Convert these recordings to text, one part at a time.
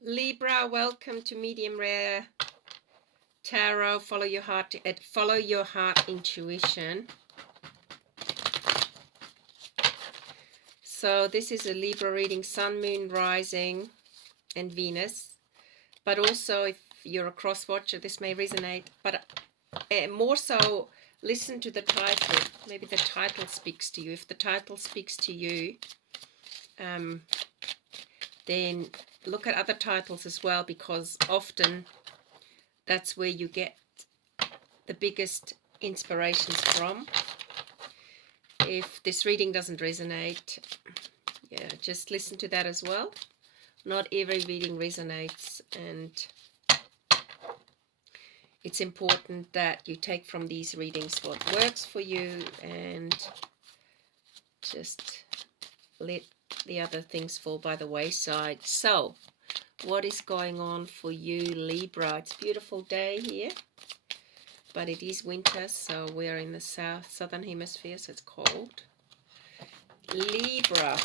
Libra, welcome to Medium Rare Tarot. Follow your heart. Follow your heart intuition. So this is a Libra reading, Sun, Moon, Rising, and Venus. But also, if you're a cross watcher, this may resonate. But more so, listen to the title. Maybe the title speaks to you. If the title speaks to you, then look at other titles as well, because often that's where you get the biggest inspirations from. If this reading doesn't resonate, yeah, just listen to that as well. Not every reading resonates, and it's important that you take from these readings what works for you and just let the other things fall by the wayside. So, what is going on for you, Libra? It's a beautiful day here, but it is winter, so we're in the southern hemisphere, so it's cold. Libra,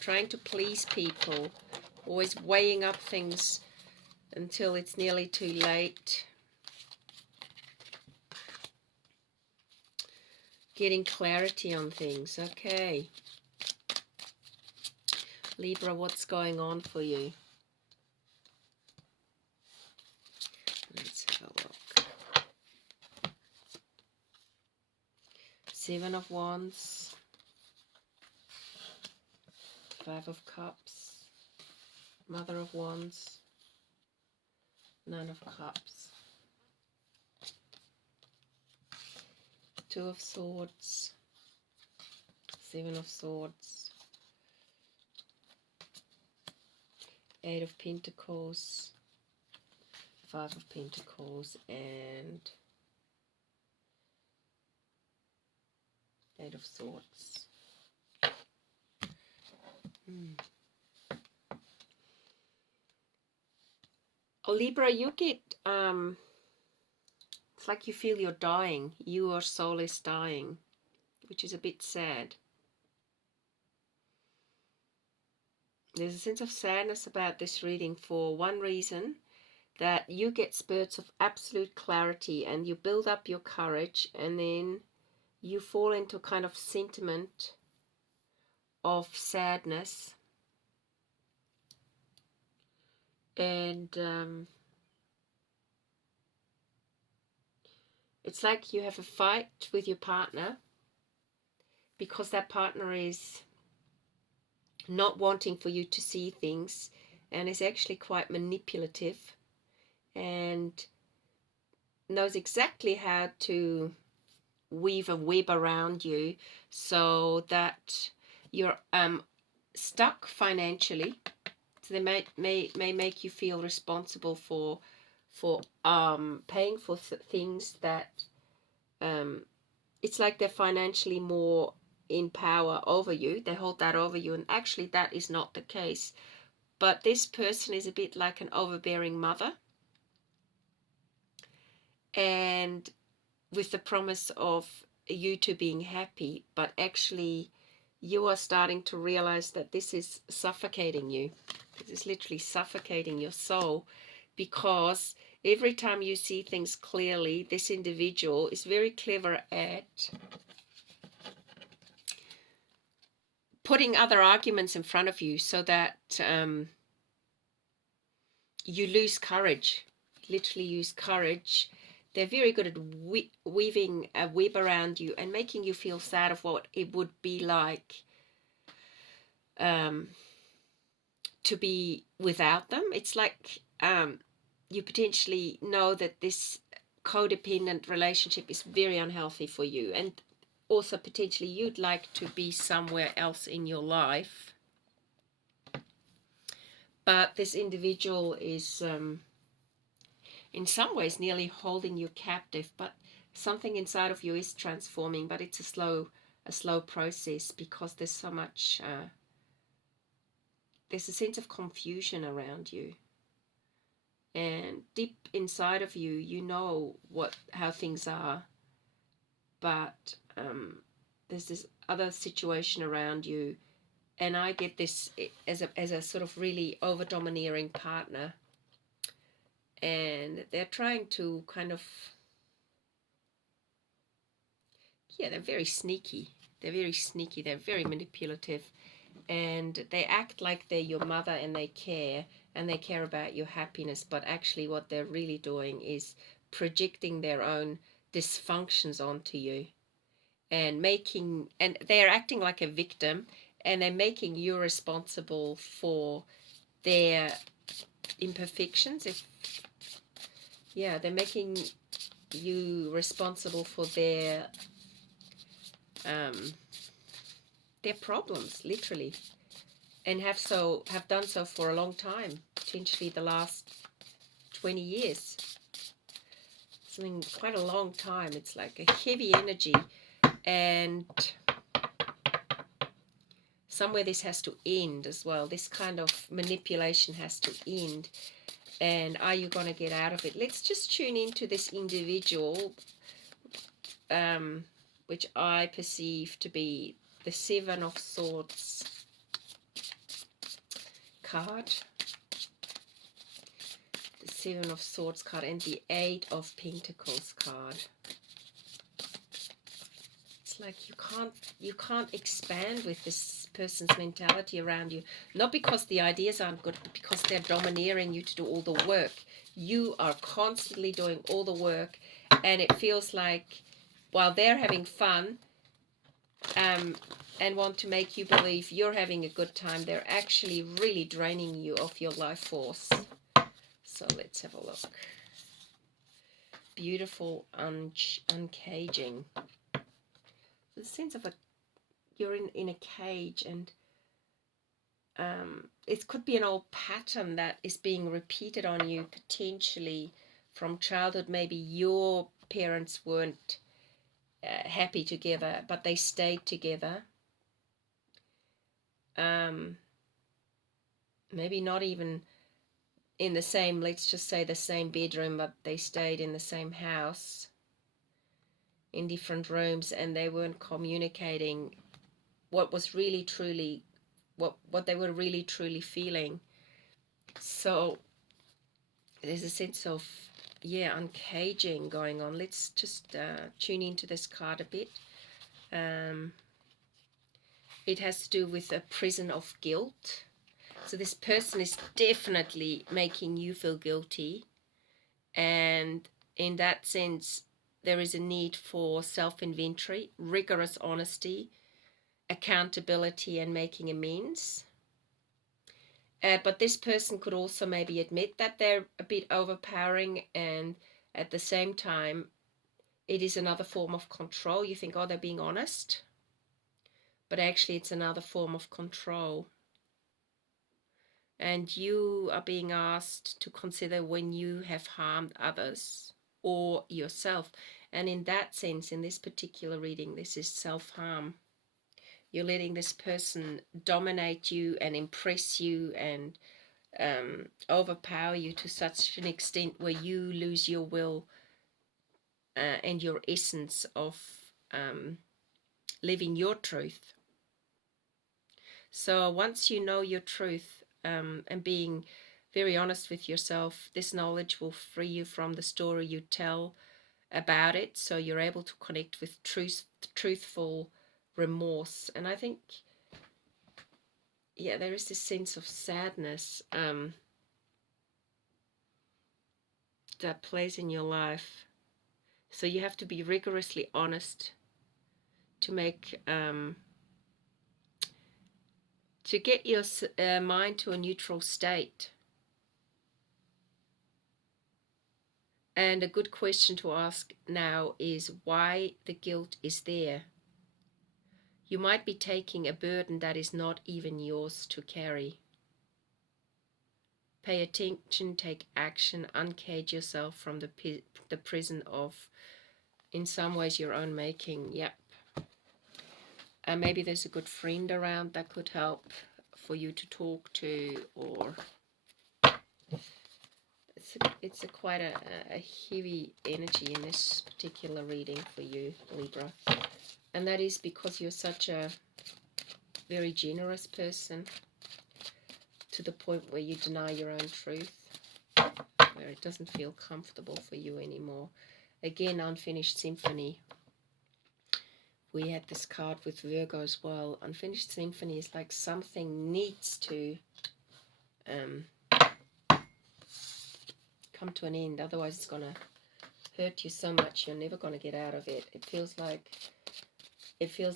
trying to please people, always weighing up things until it's nearly too late. Getting clarity on things. Okay. Libra, what's going on for you? Let's have a look. Seven of Wands. Five of Cups. Mother of Wands. Nine of Cups. Two of Swords. Seven of Swords. Eight of Pentacles. Five of Pentacles and Eight of Swords. Libra, you get it's like you feel you're dying. Your soul is dying, which is a bit sad. There's a sense of sadness about this reading for one reason, that you get spurts of absolute clarity and you build up your courage, and then you fall into a kind of sentiment of sadness. And it's like you have a fight with your partner because that partner is not wanting for you to see things and is actually quite manipulative and knows exactly how to weave a web around you so that you're stuck financially. So they may make you feel responsible for paying for things that it's like they're financially more in power over you. They hold that over you, and actually that is not the case. But this person is a bit like an overbearing mother, and with the promise of you two being happy, but actually you are starting to realize that this is suffocating you. This is literally suffocating your soul, because every time you see things clearly, this individual is very clever at putting other arguments in front of you so that you lose courage. Literally use courage. They're very good at weaving a web around you and making you feel sad of what it would be like to be without them. It's like you potentially know that this codependent relationship is very unhealthy for you, and also potentially you'd like to be somewhere else in your life, but this individual is in some ways nearly holding you captive. But something inside of you is transforming, but it's a slow process, because there's so much there's a sense of confusion around you, and deep inside of you, you know how things are, but there's this other situation around you And I get this as a sort of really over-domineering partner. And they're trying to kind of, yeah, they're very sneaky. They're very sneaky. They're very manipulative. And they act like they're your mother and they care about your happiness. But actually what they're really doing is projecting their own dysfunctions onto you. And they're acting like a victim, and they're making you responsible for their imperfections. They're making you responsible for their problems, literally, and have done so for a long time, potentially the last 20 years. Something quite a long time. It's like a heavy energy, and somewhere this has to end as well. This kind of manipulation has to end. And are you going to get out of it? Let's just tune into this individual, which I perceive to be the Seven of Swords card. The Seven of Swords card and the Eight of Pentacles card. It's like you can't expand with this person's mentality around you. Not because the ideas aren't good, but because they're domineering you to do all the work. You are constantly doing all the work, and it feels like while they're having fun and want to make you believe you're having a good time, they're actually really draining you of your life force. So let's have a look. Beautiful uncaging. The sense of you're in a cage, and it could be an old pattern that is being repeated on you, potentially from childhood. Maybe your parents weren't happy together, but they stayed together. Maybe not even in the same, let's just say the same bedroom, but they stayed in the same house, in different rooms, and they weren't communicating what was really truly, what they were really truly feeling. So there's a sense of, uncaging going on. Let's just tune into this card a bit. It has to do with a prison of guilt. So this person is definitely making you feel guilty. And in that sense, there is a need for self-inventory, rigorous honesty, accountability, and making amends. But this person could also maybe admit that they're a bit overpowering, and at the same time, it is another form of control. You think, oh, they're being honest, but actually it's another form of control. And you are being asked to consider when you have harmed others or yourself. And in that sense, in this particular reading, this is self-harm. You're letting this person dominate you and impress you and overpower you to such an extent where you lose your will and your essence of living your truth. So once you know your truth and being very honest with yourself, this knowledge will free you from the story you tell about it, so you're able to connect with truthful remorse. And I think, there is this sense of sadness that plays in your life. So you have to be rigorously honest to make to get your mind to a neutral state. And a good question to ask now is why the guilt is there. You might be taking a burden that is not even yours to carry. Pay attention, take action, uncage yourself from the prison of, in some ways, your own making. Yep. And maybe there's a good friend around that could help for you to talk to, or it's quite a heavy energy in this particular reading for you, Libra. And that is because you're such a very generous person, to the point where you deny your own truth, where it doesn't feel comfortable for you anymore. Again, unfinished symphony. We had this card with Virgo as well. Unfinished symphony is like something needs to come to an end, otherwise it's going to hurt you so much you're never going to get out of it. It feels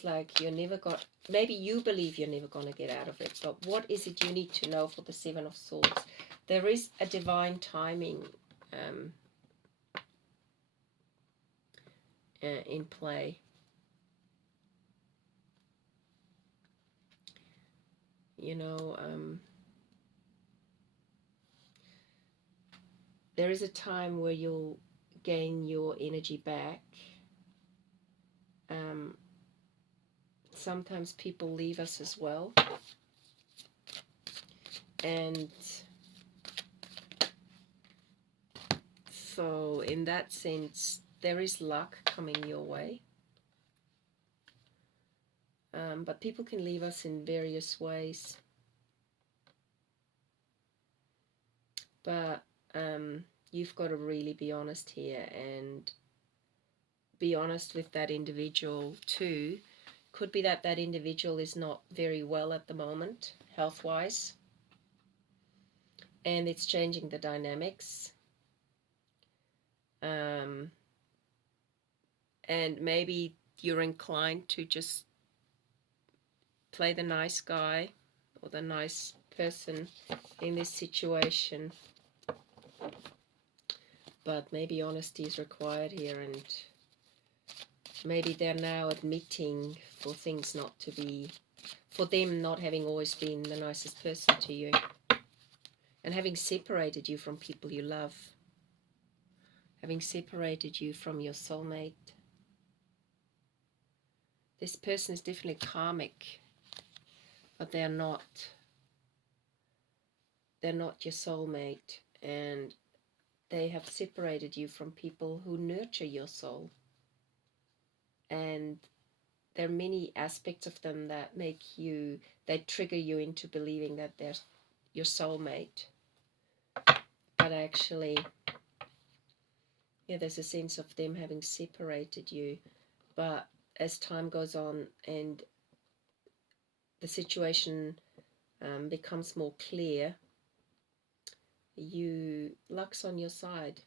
like you're never got, maybe you believe you're never going to get out of it, but what is it you need to know for the Seven of Swords? There is a divine timing in play. You know, there is a time where you'll gain your energy back. Sometimes people leave us as well, and so in that sense there is luck coming your way, but people can leave us in various ways, but you've got to really be honest here and be honest with that individual too. Could be that that individual is not very well at the moment, health-wise, and it's changing the dynamics. And maybe you're inclined to just play the nice guy or the nice person in this situation. But maybe honesty is required here, and maybe they're now admitting for things not to be, for them not having always been the nicest person to you, and having separated you from people you love, having separated you from your soulmate. This person is definitely karmic, but they're not your soulmate, and they have separated you from people who nurture your soul. And there are many aspects of them that they trigger you into believing that they're your soulmate. But actually, yeah, there's a sense of them having separated you. But as time goes on and the situation becomes more clear, luck's on your side.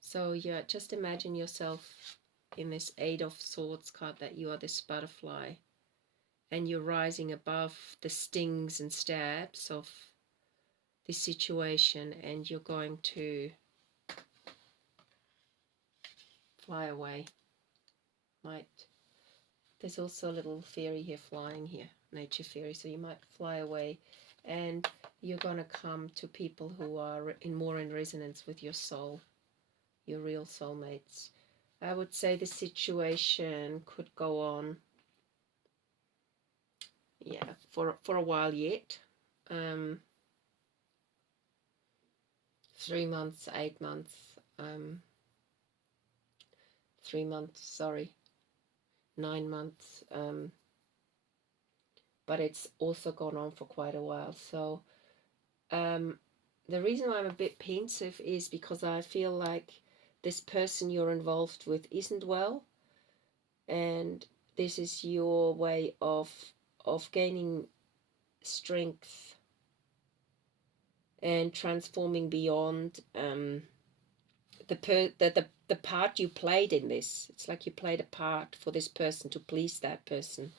So yeah, just imagine yourself in this Eight of Swords card, that you are this butterfly and you're rising above the stings and stabs of this situation, and you're going to fly away. There's also a little fairy here flying here, nature fairy, so you might fly away, and you're going to come to people who are more in resonance with your soul, your real soulmates. I would say the situation could go on, yeah, for a while yet. 3 months, 8 months, 3 months, sorry, 9 months, but it's also gone on for quite a while. So the reason why I'm a bit pensive is because I feel like this person you're involved with isn't well, and this is your way of gaining strength and transforming beyond the part you played in this. It's like you played a part for this person to please that person,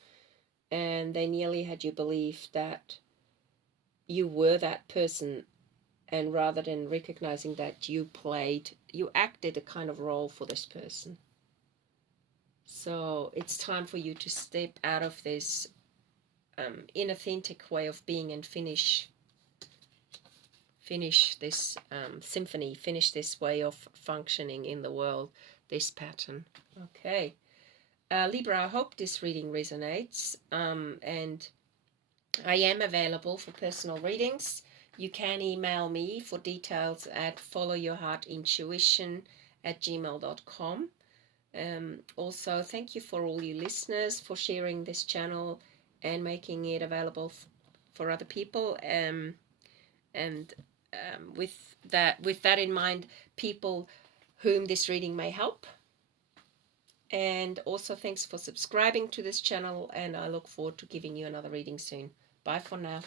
and they nearly had you believe that you were that person, and rather than recognizing that you acted a kind of role for this person. So it's time for you to step out of this inauthentic way of being and finish this symphony, finish this way of functioning in the world, this pattern. Okay. Libra, I hope this reading resonates, and I am available for personal readings. You can email me for details at followyourheartintuition@gmail.com. Also, thank you for all you listeners for sharing this channel and making it available for other people. And with that in mind, people whom this reading may help. And also thanks for subscribing to this channel, and I look forward to giving you another reading soon. Bye for now.